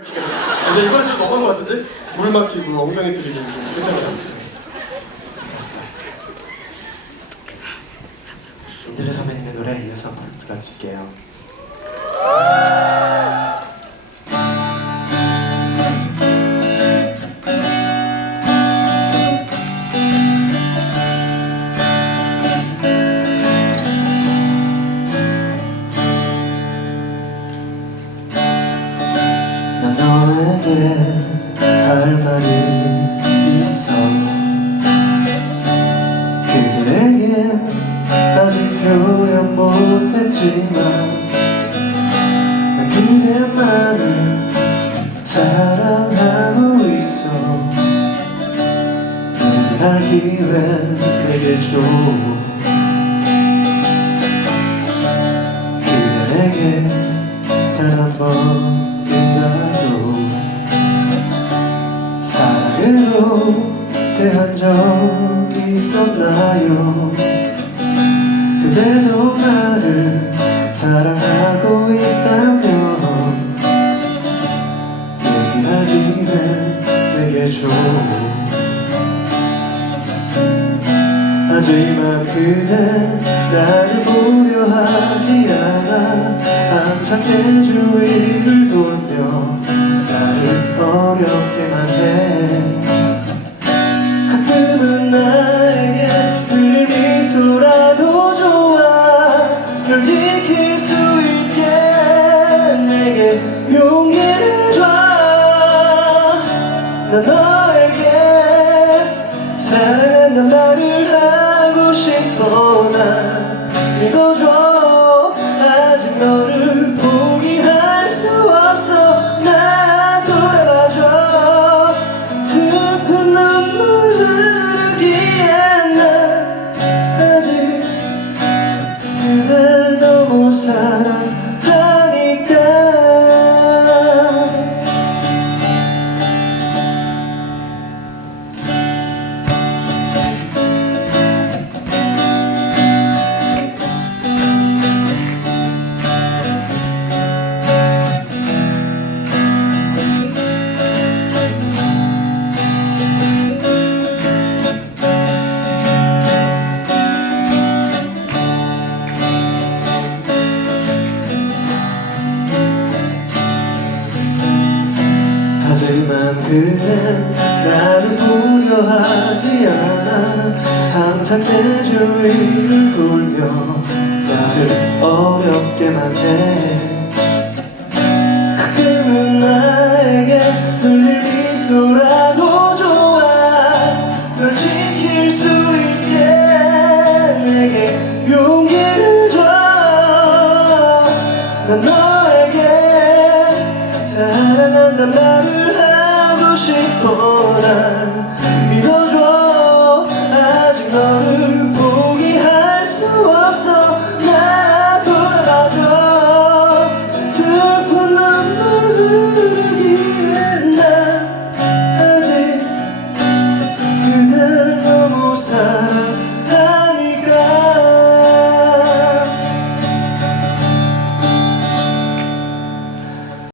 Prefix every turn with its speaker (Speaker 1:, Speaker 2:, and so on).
Speaker 1: 이제 이번에 좀 너무한 것 같은데? 물 맡기고 엉덩이 들이고 괜찮아요?
Speaker 2: 민들레 선배님의 노래 이어서 한번 불러드릴게요. 너에게 할 말이 있어. 그대에게 아직 표현 못했지만 난 그대만을 사랑하고 있어. 얘기할 기회 내게 줘. 그대에게 대한 적 있었나요? 그대도 나를 사랑하고 있다면 얘기할 일을 내게 줘 하지만 그댄 나를 보려 하지 않아 항상 내 주위 줘난 하지만 그댄 나를 보려 하지 않아. 항상 내 주위를 돌며 나를 어렵게만 해. 가끔은 나에게 흘릴 미소라도 좋아. 널 지킬 수 있게 내게 용기를 줘난 너에게 사랑한단 말을 보란